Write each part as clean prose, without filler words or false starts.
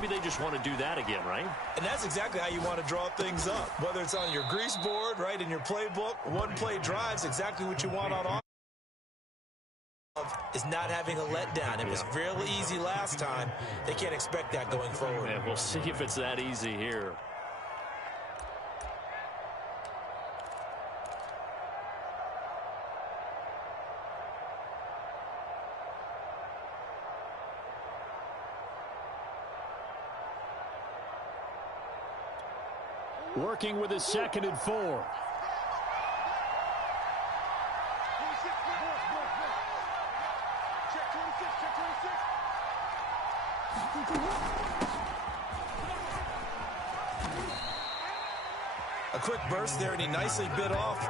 Maybe they just want to do that again, right? And that's exactly how you want to draw things up. Whether it's on your grease board, right, in your playbook, one-play drives, exactly what you want on offense is not having a letdown. It was real easy last time. They can't expect that going forward. Yeah, we'll see if it's that easy here. Working with his 2nd and 4. A quick burst there, and he nicely bit off.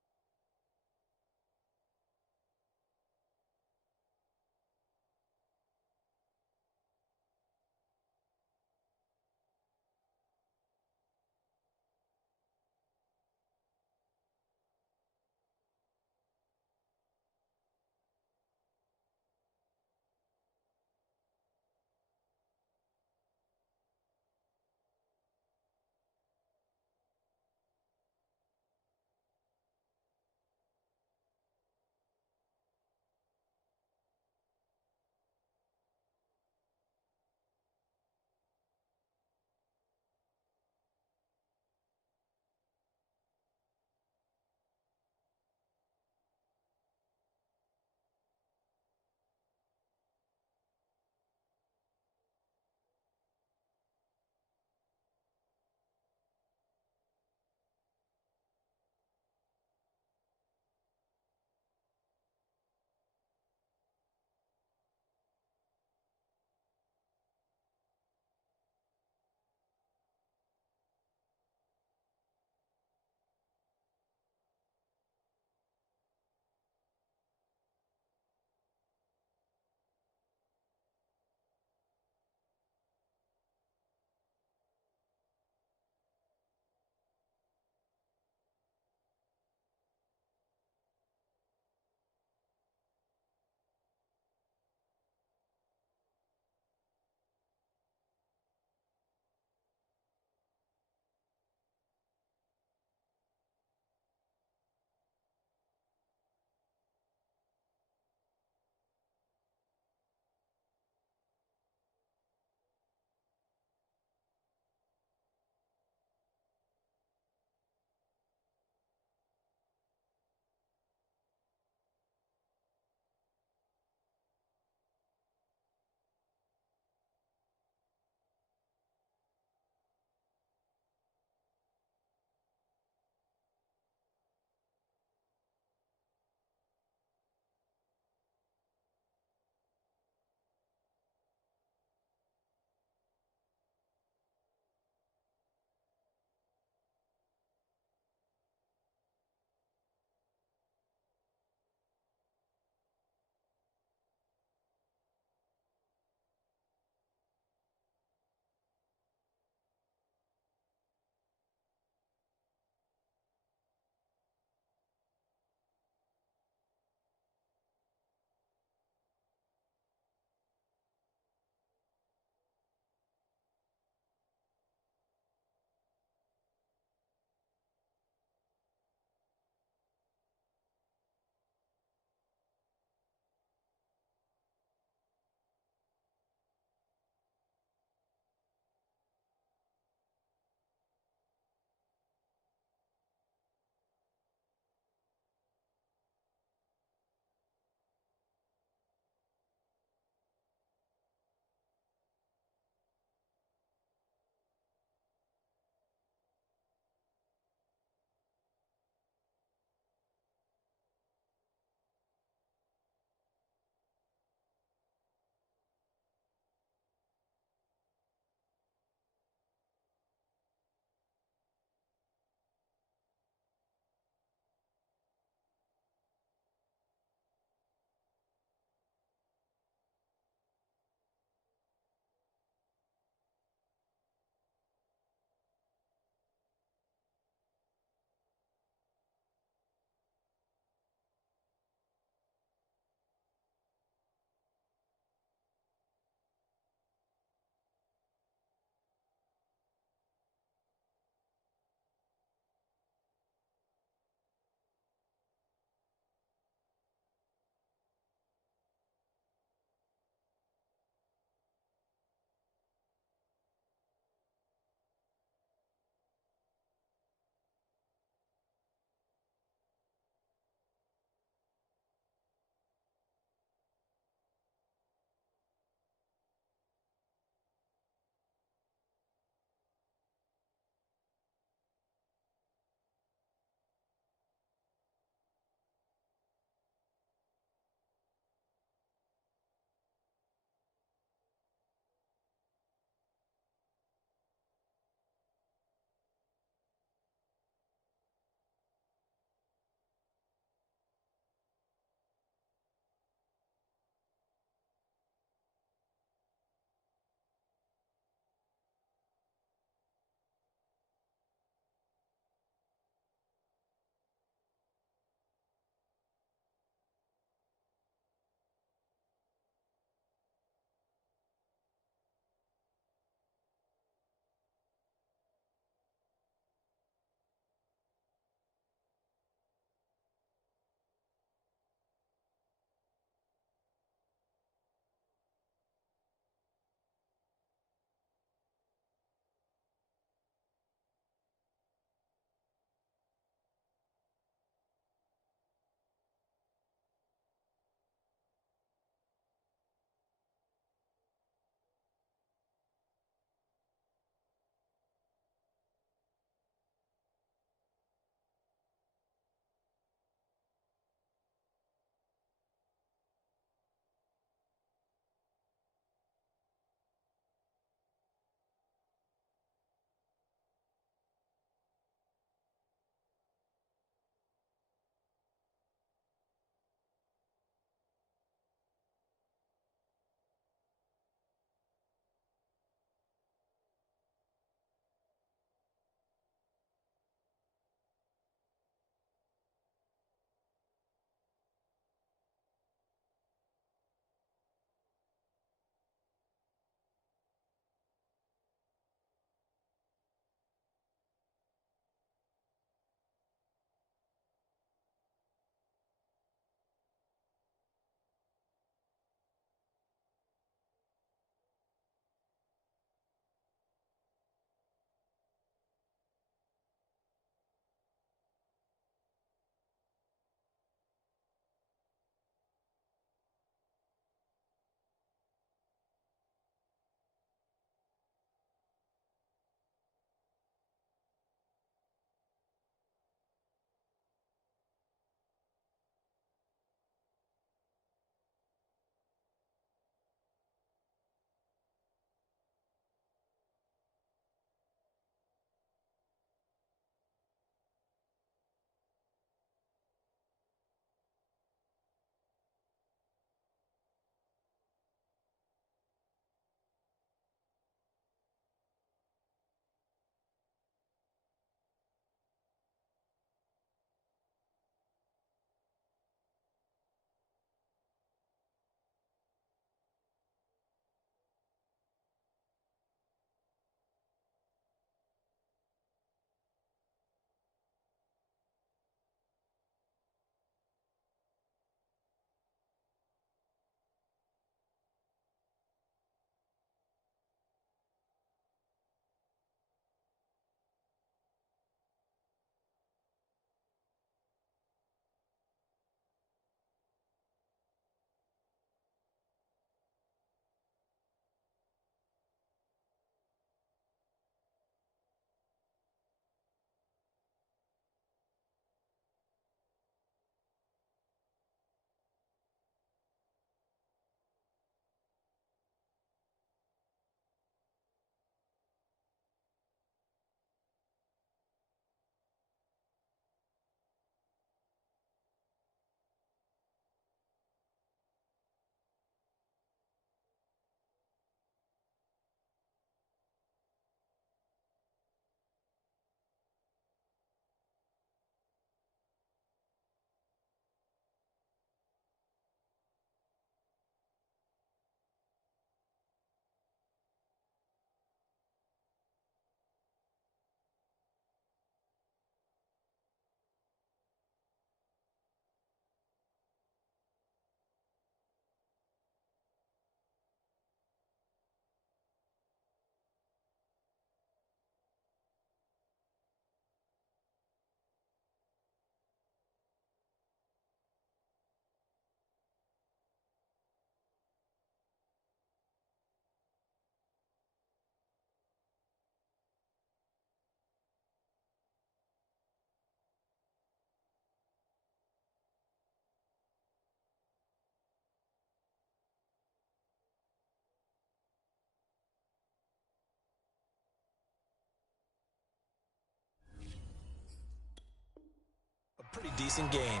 decent gain.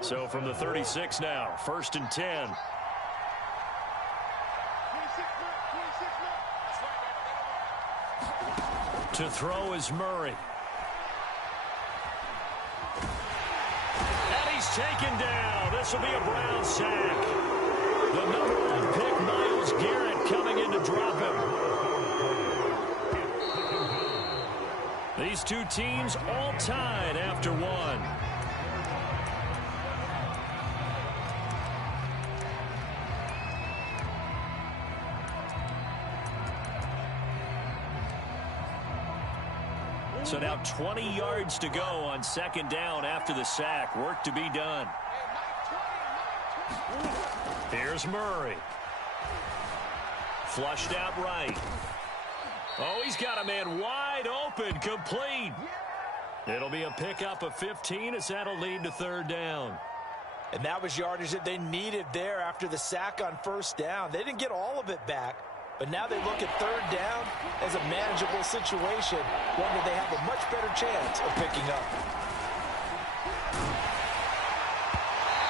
So from the 36 now, 1st and 10. To throw is Murray. And he's taken down. This will be a Brown sack. The #1 pick, Myles Garrett, coming in to drop him. These two teams all tied after one. So now 20 yards to go on 2nd down after the sack. Work to be done. Here's Murray. Flushed out right. Oh, he's got a man wide open, complete. It'll be a pickup of 15 as that'll lead to 3rd down. And that was yardage that they needed there after the sack on 1st down. They didn't get all of it back, but now they look at 3rd down as a manageable situation, one that they have a much better chance of picking up.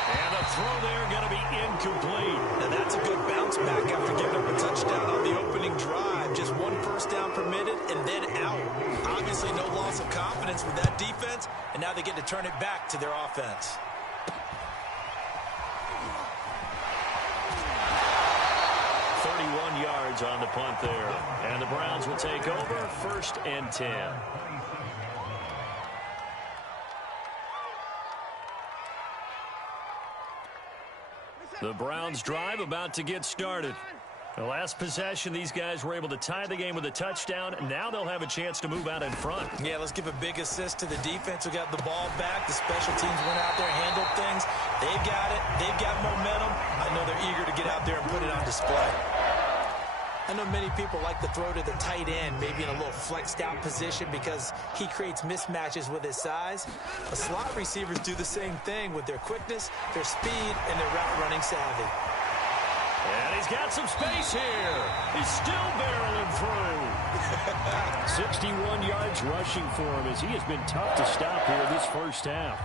And the throw there going to be incomplete. Now that's a good bounce back after giving up a touchdown on the opening drive. Just 1 first down permitted and then out. Obviously no loss of confidence with that defense, and now they get to turn it back to their offense. Yards on the punt there. And the Browns will take over 1st and 10. The Browns drive about to get started. The last possession, these guys were able to tie the game with a touchdown. Now they'll have a chance to move out in front. Yeah, let's give a big assist to the defense who got the ball back. The special teams went out there and handled things. They've got it. They've got momentum. I know they're eager to get out there and put it on display. I know many people like to throw to the tight end, maybe in a little flexed out position because he creates mismatches with his size. The slot receivers do the same thing with their quickness, their speed, and their route running savvy. And he's got some space here. He's still barreling through. 61 yards rushing for him as he has been tough to stop here this 1st half.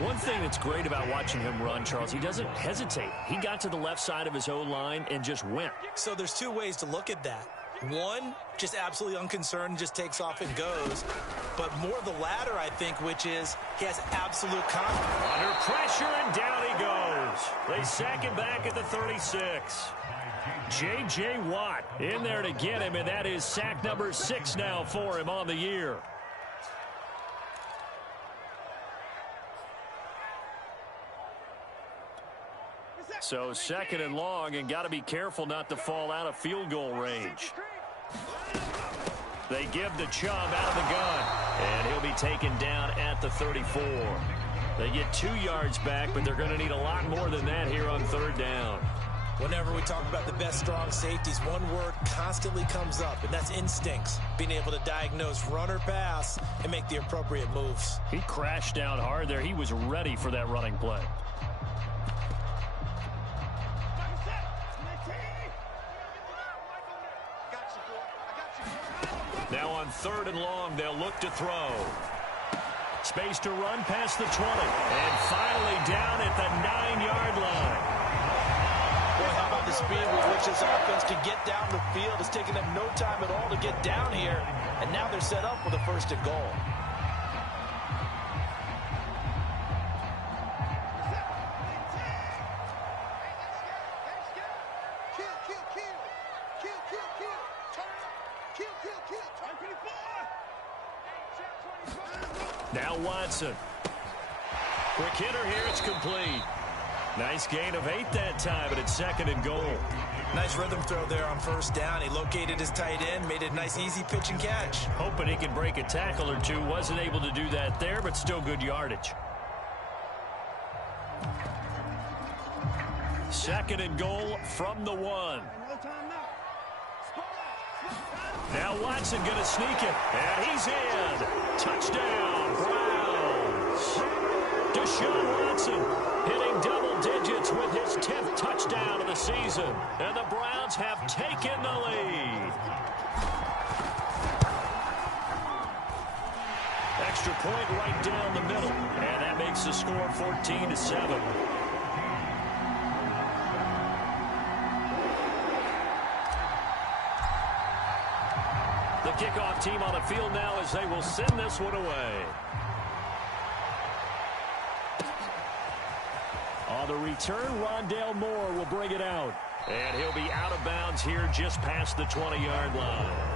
One thing that's great about watching him run, Charles, he doesn't hesitate. He got to the left side of his O-line and just went. So there's 2 ways to look at that. One, just absolutely unconcerned, just takes off and goes. But more the latter, I think, which is he has absolute confidence. Under pressure, and down he goes. They sack him back at the 36. J.J. Watt in there to get him, and that is sack number 6 now for him on the year. So 2nd and long, and got to be careful not to fall out of field goal range. They give the Chubb out of the gun, and he'll be taken down at the 34. They get 2 yards back, but they're going to need a lot more than that here on 3rd down. Whenever we talk about the best strong safeties, one word constantly comes up, and that's instincts. Being able to diagnose run or pass and make the appropriate moves. He crashed down hard there. He was ready for that running play. Now on 3rd and long, they'll look to throw. Space to run past the 20. And finally down at the 9-yard line. Boy, how about the speed with which this offense can get down the field? It's taking them no time at all to get down here. And now they're set up with a 1st and goal. Now Watson. Quick hitter here. It's complete. Nice gain of 8 that time, but it's 2nd and goal. Nice rhythm throw there on 1st down. He located his tight end, made it a nice, easy pitch and catch. Hoping he can break a tackle or two. Wasn't able to do that there, but still good yardage. 2nd and goal from the 1. Now Watson going to sneak it, and he's in. Touchdown, Browns. Deshaun Watson hitting double digits with his 10th touchdown of the season, and the Browns have taken the lead. extra point right down the middle. And that makes the score 14-7. The kickoff team on the field now as they will send this one away. On the return, Rondale Moore will bring it out. And he'll be out of bounds here just past the 20-yard line.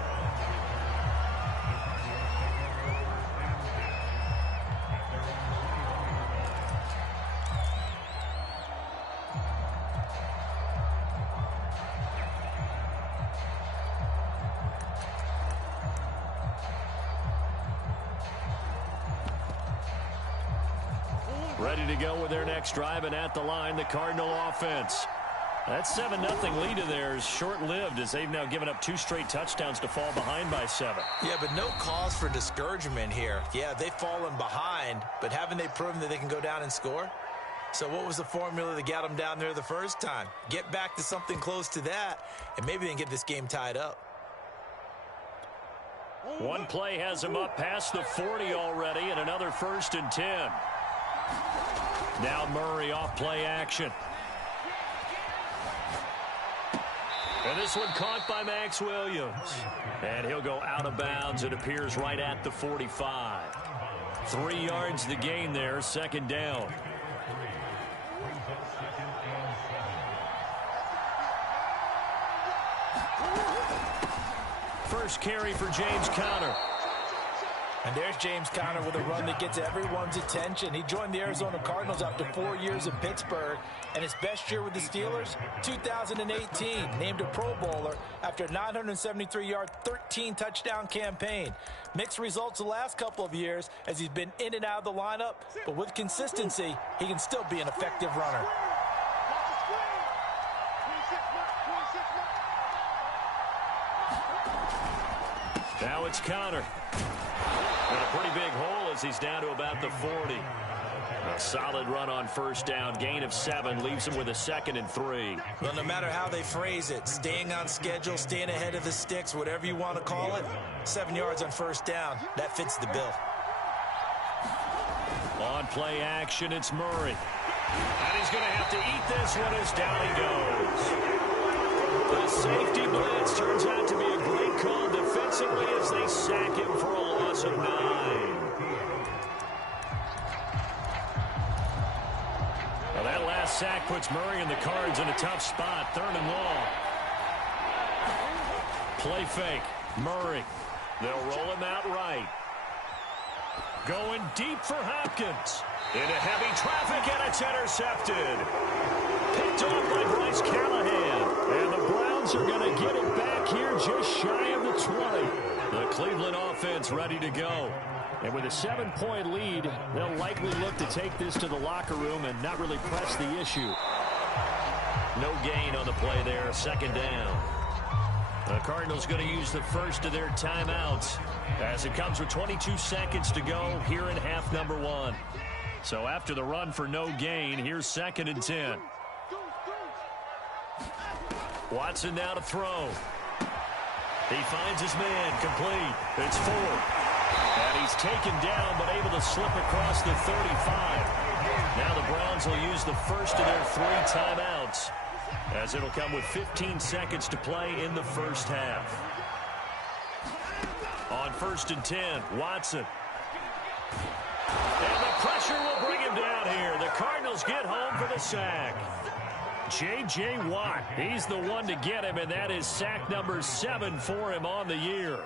Ready to go with their next drive, and at the line, the Cardinal offense. That 7-0 lead of theirs short-lived as they've now given up 2 straight touchdowns to fall behind by 7. Yeah, but no cause for discouragement here. Yeah, they've fallen behind, but haven't they proven that they can go down and score? So what was the formula that got them down there the first time? Get back to something close to that, and maybe they can get this game tied up. One play has them up past the 40 already, and another 1st and 10. Now Murray off play action. And this one caught by Max Williams. And he'll go out of bounds. It appears right at the 45. 3 yards the gain there, 2nd down. First carry for James Conner. And there's James Conner with a run that gets everyone's attention. He joined the Arizona Cardinals after 4 years in Pittsburgh. And his best year with the Steelers, 2018, named a Pro Bowler after a 973-yard, 13-touchdown campaign. Mixed results the last couple of years as he's been in and out of the lineup. But with consistency, he can still be an effective runner. Now it's Conner. And a pretty big hole as he's down to about the 40. A solid run on 1st down. Gain of 7 leaves him with a 2nd and 3. Well, no matter how they phrase it, staying on schedule, staying ahead of the sticks, whatever you want to call it, 7 yards on 1st down. That fits the bill. On play action, it's Murray. And he's going to have to eat this one as down he goes. The safety blitz turns out to be a great call defensively as they sack him for a loss of 9. Well, that last sack puts Murray and the Cards in a tough spot. 3rd and long. Play fake. Murray. They'll roll him out right. Going deep for Hopkins. Into heavy traffic, and it's intercepted. Picked off by Bryce Callahan. And the Browns are going to get it back here just shy of the 20. The Cleveland offense ready to go. And with a 7-point lead, they'll likely look to take this to the locker room and not really press the issue. No gain on the play there, 2nd down. The Cardinals going to use the first of their timeouts as it comes with 22 seconds to go here in half number 1. So after the run for no gain, here's 2nd and 10. Watson now to throw. He finds his man, complete. It's Ford. And he's taken down, but able to slip across the 35. Now the Browns will use the first of their 3 timeouts, as it'll come with 15 seconds to play in the 1st half. On 1st and 10, Watson. And the pressure will bring him down here. The Cardinals get home for the sack. J.J. Watt, he's the one to get him, and that is sack number 7 for him on the year.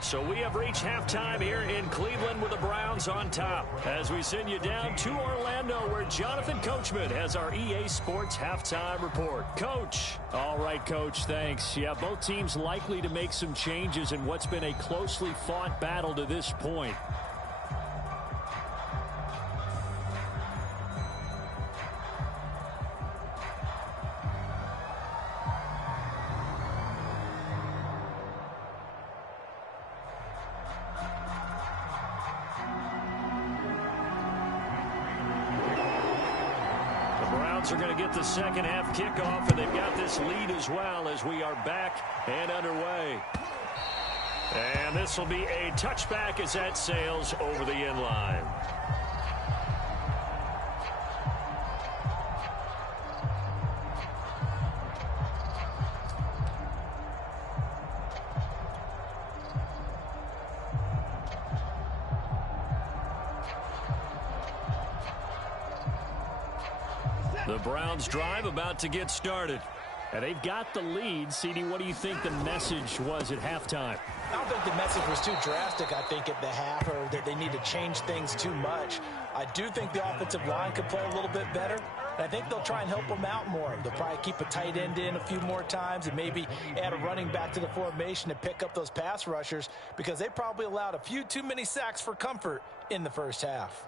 So we have reached halftime here in Cleveland with the Browns on top as we send you down to Orlando where Jonathan Coachman has our EA Sports halftime report. Coach. All right, Coach, thanks. Yeah, both teams likely to make some changes in what's been a closely fought battle to this point. Are going to get the second half kickoff, and they've got this lead as well as we are back and underway. And this will be a touchback as that sails over the end line. The Browns drive about to get started. And they've got the lead. CD, what do you think the message was at halftime? I don't think the message was too drastic, I think, at the half, or that they need to change things too much. I do think the offensive line could play a little bit better. And I think they'll try and help them out more. They'll probably keep a tight end in a few more times and maybe add a running back to the formation to pick up those pass rushers, because they probably allowed a few too many sacks for comfort in the first half.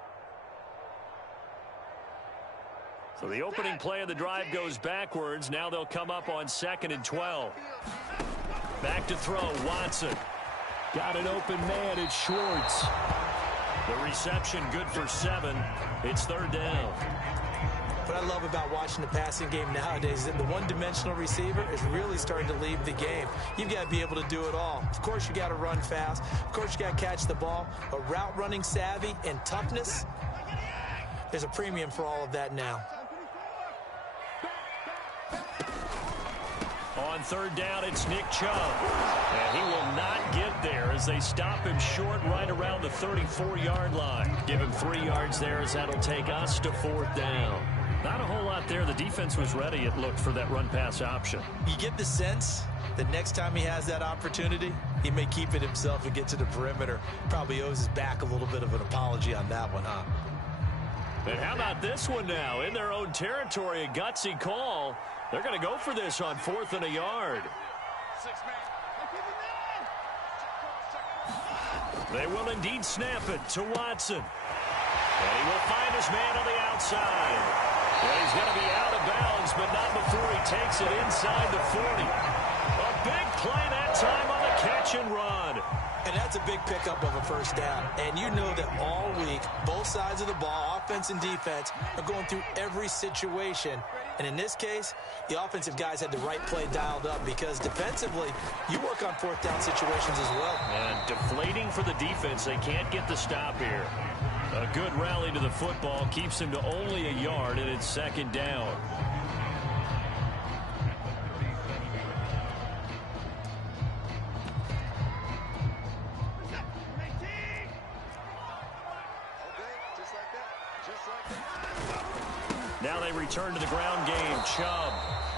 So the opening play of the drive goes backwards. Now they'll come up on 2nd and 12. Back to throw, Watson. Got an open man, it's Schwartz. The reception good for 7. It's 3rd down. What I love about watching the passing game nowadays is that the one-dimensional receiver is really starting to leave the game. You've got to be able to do it all. Of course, you got to run fast. Of course, you got to catch the ball. But route running savvy and toughness, there's a premium for all of that now. On 3rd down, it's Nick Chubb. And he will not get there as they stop him short right around the 34-yard line. Give him 3 yards there as that'll take us to 4th down. Not a whole lot there. The defense was ready, it looked, for that run-pass option. You get the sense that next time he has that opportunity, he may keep it himself and get to the perimeter. Probably owes his back a little bit of an apology on that one, huh? And how about this one now? In their own territory, a gutsy call. They're going to go for this on 4th and a yard. They will indeed snap it to Watson. And he will find his man on the outside. And he's going to be out of bounds, but not before he takes it inside the 40. A big play that time on the catch and run. And that's a big pickup of a first down. And you know that all week, both sides of the ball, offense and defense, are going through every situation. And in this case, the offensive guys had the right play dialed up, because defensively, you work on 4th down situations as well. And deflating for the defense. They can't get the stop here. A good rally to the football keeps him to only a yard, and it's 2nd down. Now they return to the ground game. Chubb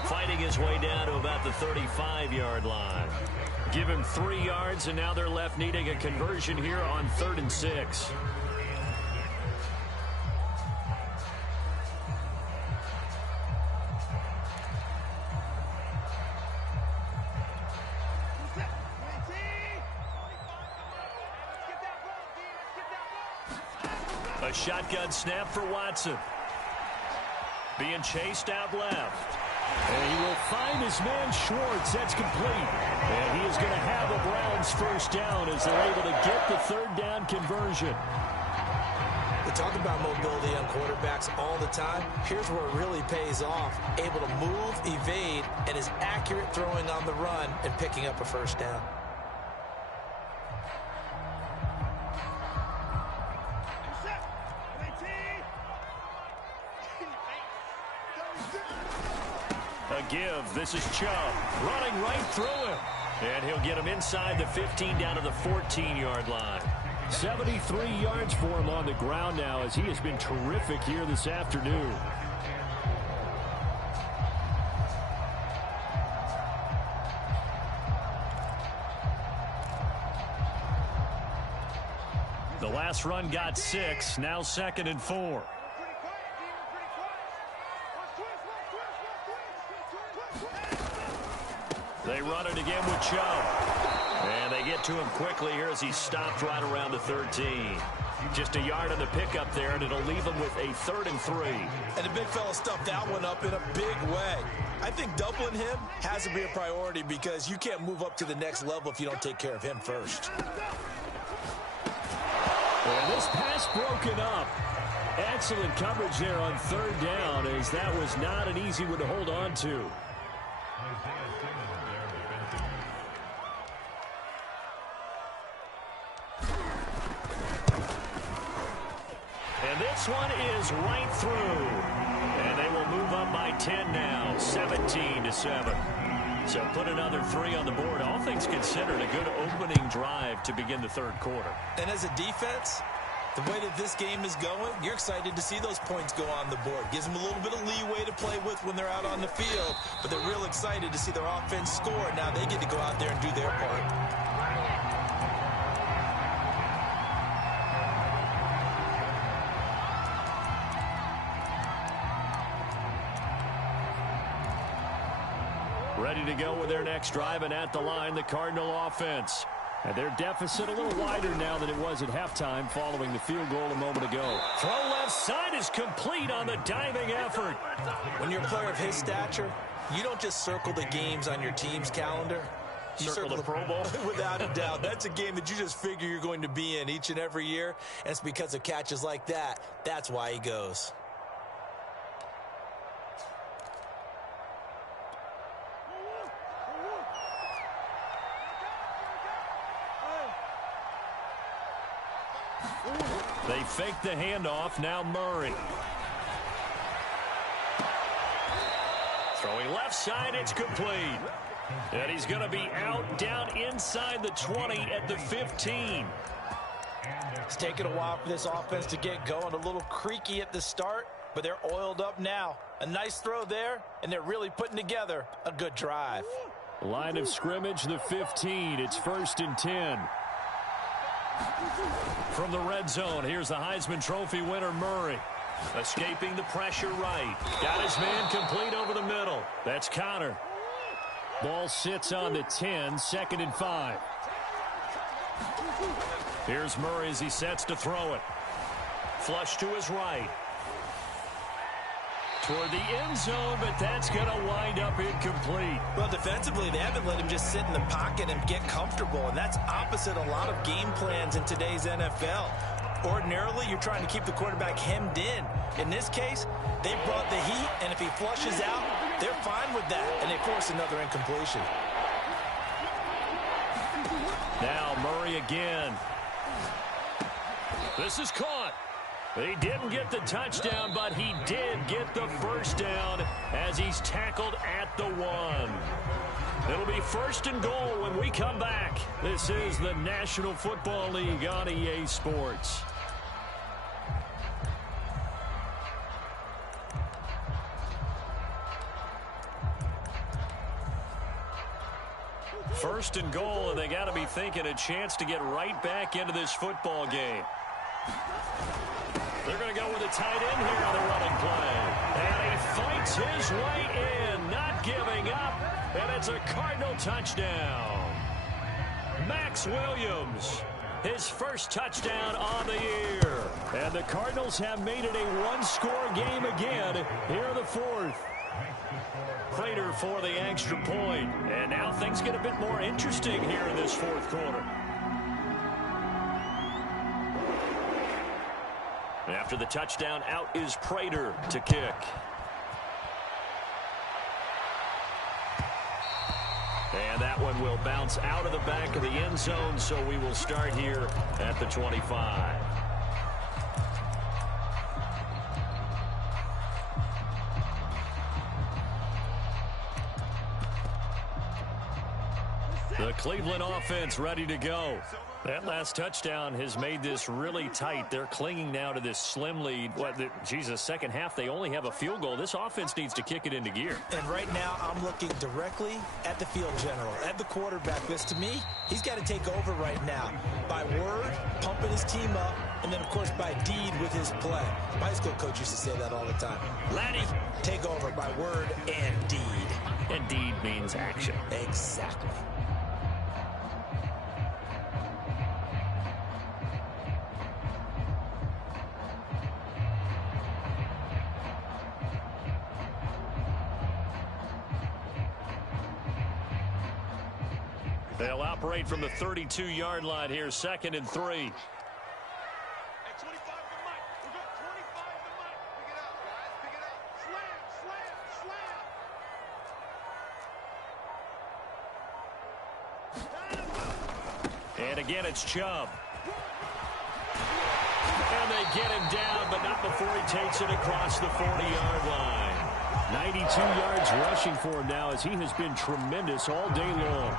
fighting his way down to about the 35-yard line. Give him 3 yards, and now they're left needing a conversion here on 3rd and 6. A shotgun snap for Watson. Being chased out left. And he will find his man Schwartz. That's complete. And he is going to have a Browns first down as they're able to get the 3rd down conversion. We talk about mobility on quarterbacks all the time. Here's where it really pays off. Able to move, evade, and is accurate throwing on the run and picking up a first down. A give. This is Chubb running right through him. And he'll get him inside the 15 down to the 14-yard line. 73 yards for him on the ground now, as he has been terrific here this afternoon. The last run got 6. Now 2nd and 4. They run it again with Chubb. And they get to him quickly here as he stopped right around the 13. Just a yard on the pickup there, and it'll leave him with a 3rd and 3. And the big fella stuffed that one up in a big way. I think doubling him has to be a priority, because you can't move up to the next level if you don't take care of him first. And this pass broken up. Excellent coverage there on 3rd down, as that was not an easy one to hold on to. this one is right through. And they will move up by 10 now, 17-7. So put another 3 on the board. All things considered, a good opening drive to begin the third quarter. And as a defense, the way that this game is going, you're excited to see those points go on the board. Gives them a little bit of leeway to play with when they're out on the field, but they're real excited to see their offense score. Now they get to go out there and do their part. Ready to go with their next drive, and at the line, the Cardinal offense. And their deficit a little wider now than it was at halftime following the field goal a moment ago. Throw left side is complete on the diving effort. When you're a player of his stature, you don't just circle the games on your team's calendar. You circle the Pro Bowl? Without a doubt. That's a game that you just figure you're going to be in each and every year. And it's because of catches like that. That's why he goes. They fake the handoff. Now Murray. Throwing left side. It's complete. And he's going to be out down inside the 20 at the 15. It's taken a while for this offense to get going. A little creaky at the start, but they're oiled up now. A nice throw there, and they're really putting together a good drive. Line of scrimmage, the 15. It's 1st and 10. From the red zone, here's the Heisman Trophy winner, Murray. Escaping the pressure right. Got his man complete over the middle. That's Connor. Ball sits on the 10, 2nd and 5. Here's Murray as he sets to throw it. Flush to his right. Toward the end zone, but that's going to wind up incomplete. Well, defensively, they haven't let him just sit in the pocket and get comfortable, and that's opposite a lot of game plans in today's NFL. Ordinarily, you're trying to keep the quarterback hemmed in. In this case, they brought the heat, and if he flushes out, they're fine with that, and they force another incompletion. Now Murray again. This is caught. He didn't get the touchdown, but he did get the first down as he's tackled at the 1. It'll be 1st and goal when we come back. This is the National Football League on EA Sports. First and goal, and they got to be thinking a chance to get right back into this football game. They're going to go with a tight end here on the running play. And he fights his way in, not giving up. And it's a Cardinal touchdown. Max Williams, his first touchdown on the year. And the Cardinals have made it a one-score game again here in the 4th. Prater for the extra point. And now things get a bit more interesting here in this 4th quarter. After the touchdown, out is Prater to kick. And that one will bounce out of the back of the end zone, so we will start here at the 25. The Cleveland offense ready to go. That last touchdown has made this really tight. They're clinging now to this slim lead. Second half, they only have a field goal. This offense needs to kick it into gear. And right now, I'm looking directly at the field general, at the quarterback. Because to me, he's got to take over right now. By word, pumping his team up, and then, of course, by deed with his play. My high school coach used to say that all the time. Laddie, take over by word and deed. And deed means action. Exactly. They'll operate from the 32-yard line here, 2nd and 3. And again, it's Chubb. And they get him down, but not before he takes it across the 40-yard line. 92 yards rushing for him now as he has been tremendous all day long.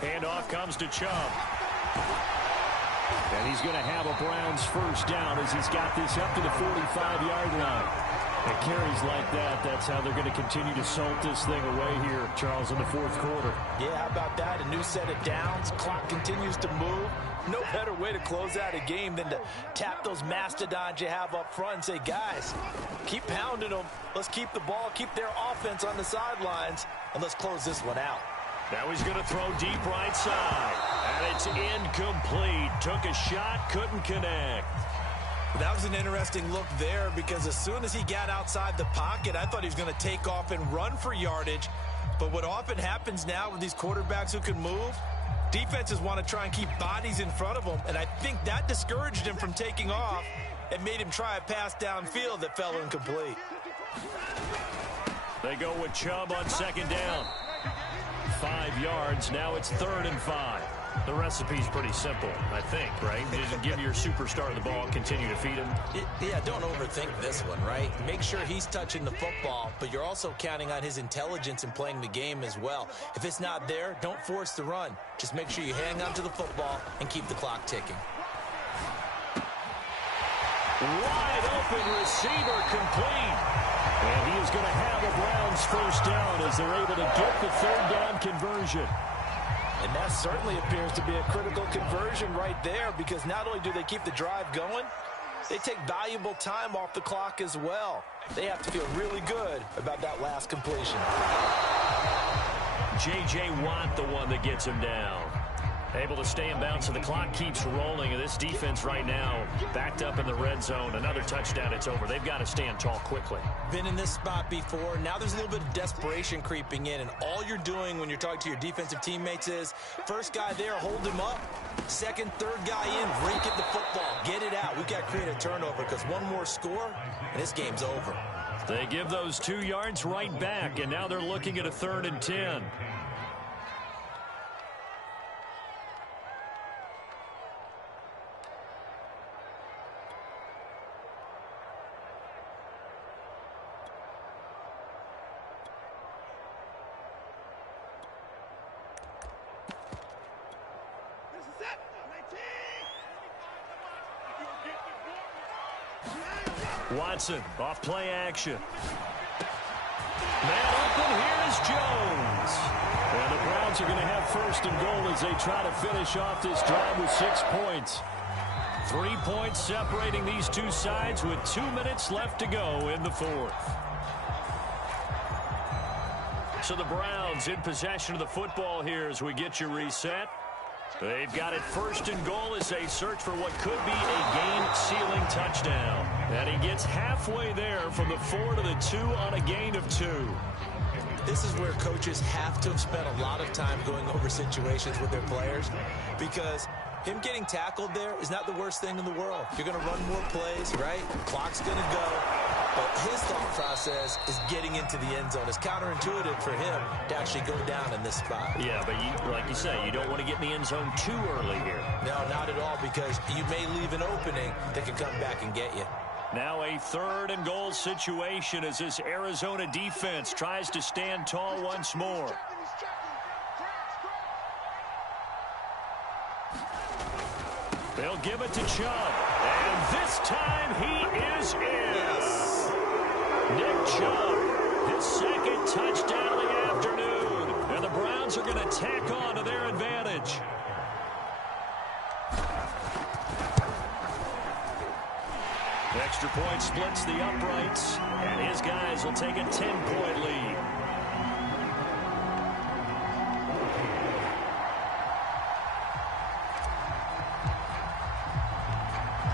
Handoff comes to Chubb. And he's going to have a Browns first down as he's got this up to the 45-yard line. And carries like that, that's how they're going to continue to salt this thing away here, Charles, in the fourth quarter. Yeah, how about that? A new set of downs. Clock continues to move. No better way to close out a game than to tap those mastodons you have up front and say, guys, keep pounding them. Let's keep the ball, keep their offense on the sidelines, and let's close this one out. Now he's going to throw deep right side. And it's incomplete. Took a shot, couldn't connect. That was an interesting look there because as soon as he got outside the pocket, I thought he was going to take off and run for yardage. But what often happens now with these quarterbacks who can move, defenses want to try and keep bodies in front of them. And I think that discouraged him from taking off and made him try a pass downfield that fell incomplete. They go with Chubb on second down. 5 yards. Now it's 3rd and 5. The recipe's pretty simple, I think, right? You just give your superstar the ball, continue to feed him. Yeah, don't overthink this one, right? Make sure he's touching the football, but you're also counting on his intelligence in playing the game as well. If it's not there, don't force the run. Just make sure you hang on to the football and keep the clock ticking. Wide open receiver complete. And he is going to have a Browns first down as they're able to get the 3rd down conversion. And that certainly appears to be a critical conversion right there because not only do they keep the drive going, they take valuable time off the clock as well. They have to feel really good about that last completion. J.J. Watt, the one that gets him down. Able to stay in bounds, so the clock keeps rolling. And this defense right now backed up in the red zone. Another touchdown, it's over. They've got to stand tall quickly. Been in this spot before. Now there's a little bit of desperation creeping in. And all you're doing when you're talking to your defensive teammates is, first guy there, hold him up. Second, third guy in, rake at the football. Get it out. We've got to create a turnover because one more score, and this game's over. They give those 2 yards right back, and now they're looking at a 3rd and 10. Watson off play action. Man open, here is Jones. And the Browns are going to have 1st and goal as they try to finish off this drive with 6 points. 3 points separating these two sides with 2 minutes left to go in the 4th. So the Browns in possession of the football here as we get you reset. They've got it 1st and goal as they search for what could be a game-sealing touchdown. And he gets halfway there from the 4 to the 2 on a gain of 2. This is where coaches have to have spent a lot of time going over situations with their players because him getting tackled there is not the worst thing in the world. You're going to run more plays, right? Clock's going to go. But his thought process is getting into the end zone. It's counterintuitive for him to actually go down in this spot. Yeah, but like you say, you don't want to get in the end zone too early here. No, not at all, because you may leave an opening that can come back and get you. Now a 3rd and goal situation as this Arizona defense tries to stand tall once more. They'll give it to Chubb. And this time he is in. Nick Chubb, his 2nd touchdown of the afternoon. And the Browns are going to tack on to their advantage. Extra point splits the uprights, and his guys will take a 10-point lead.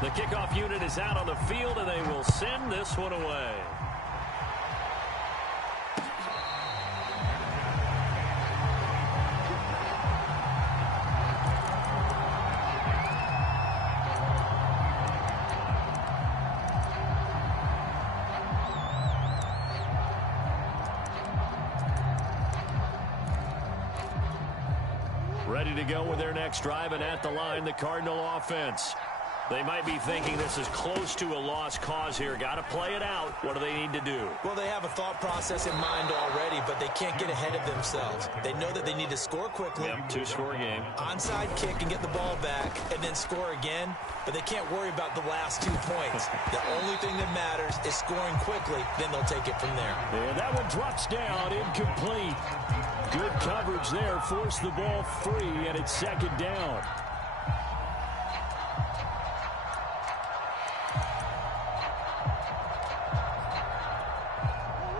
The kickoff unit is out on the field, and they will send this one away. Ready to go with their next drive, and at the line, the Cardinal offense. They might be thinking this is close to a lost cause here. Got to play it out. What do they need to do? Well, they have a thought process in mind already, but they can't get ahead of themselves. They know that they need to score quickly. Yep, two-score game. Onside kick and get the ball back, and then score again. But they can't worry about the last 2 points. The only thing that matters is scoring quickly. Then they'll take it from there. And that one drops down, incomplete. Good coverage there. Forced the ball free, and it's second down.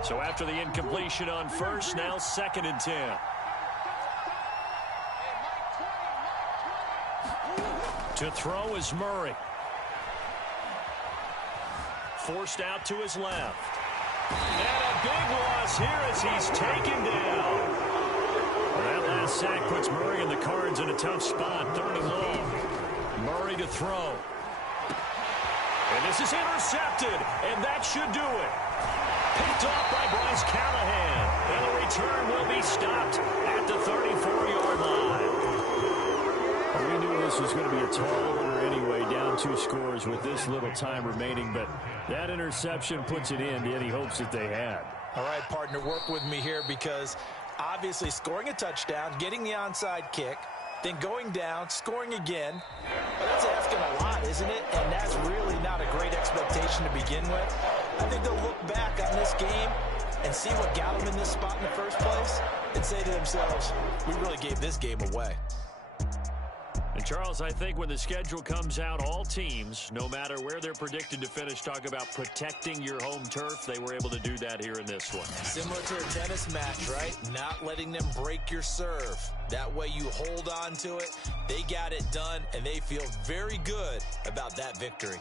So after the incompletion on first, now 2nd and 10. To throw is Murray. Forced out to his left. And a big loss here as he's taken down. That last sack puts Murray and the Cards in a tough spot, 3rd and long. Murray to throw. And this is intercepted, and that should do it. Picked off by Bryce Callahan. And the return will be stopped at the 34-yard line. We knew this was going to be a tall order anyway, down 2 scores with this little time remaining. But that interception puts it in any hopes that they had. All right, partner, work with me here because obviously scoring a touchdown, getting the onside kick, then going down, scoring again. Well, that's asking a lot, isn't it? And that's really not a great expectation to begin with. I think they'll look back on this game and see what got them in this spot in the first place and say to themselves, we really gave this game away. And, Charles, I think when the schedule comes out, all teams, no matter where they're predicted to finish, talk about protecting your home turf. They were able to do that here in this one. Similar to a tennis match, right? Not letting them break your serve. That way you hold on to it. They got it done, and they feel very good about that victory.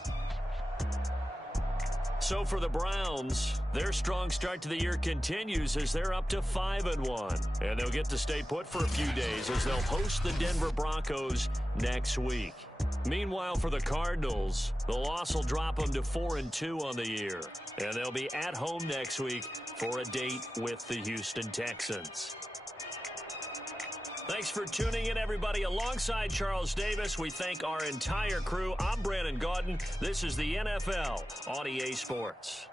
So for the Browns, their strong start to the year continues as they're up to 5-1. And they'll get to stay put for a few days as they'll host the Denver Broncos next week. Meanwhile, for the Cardinals, the loss will drop them to 4-2 on the year. And they'll be at home next week for a date with the Houston Texans. Thanks for tuning in, everybody. Alongside Charles Davis, we thank our entire crew. I'm Brandon Gaudin. This is the NFL on EA Sports.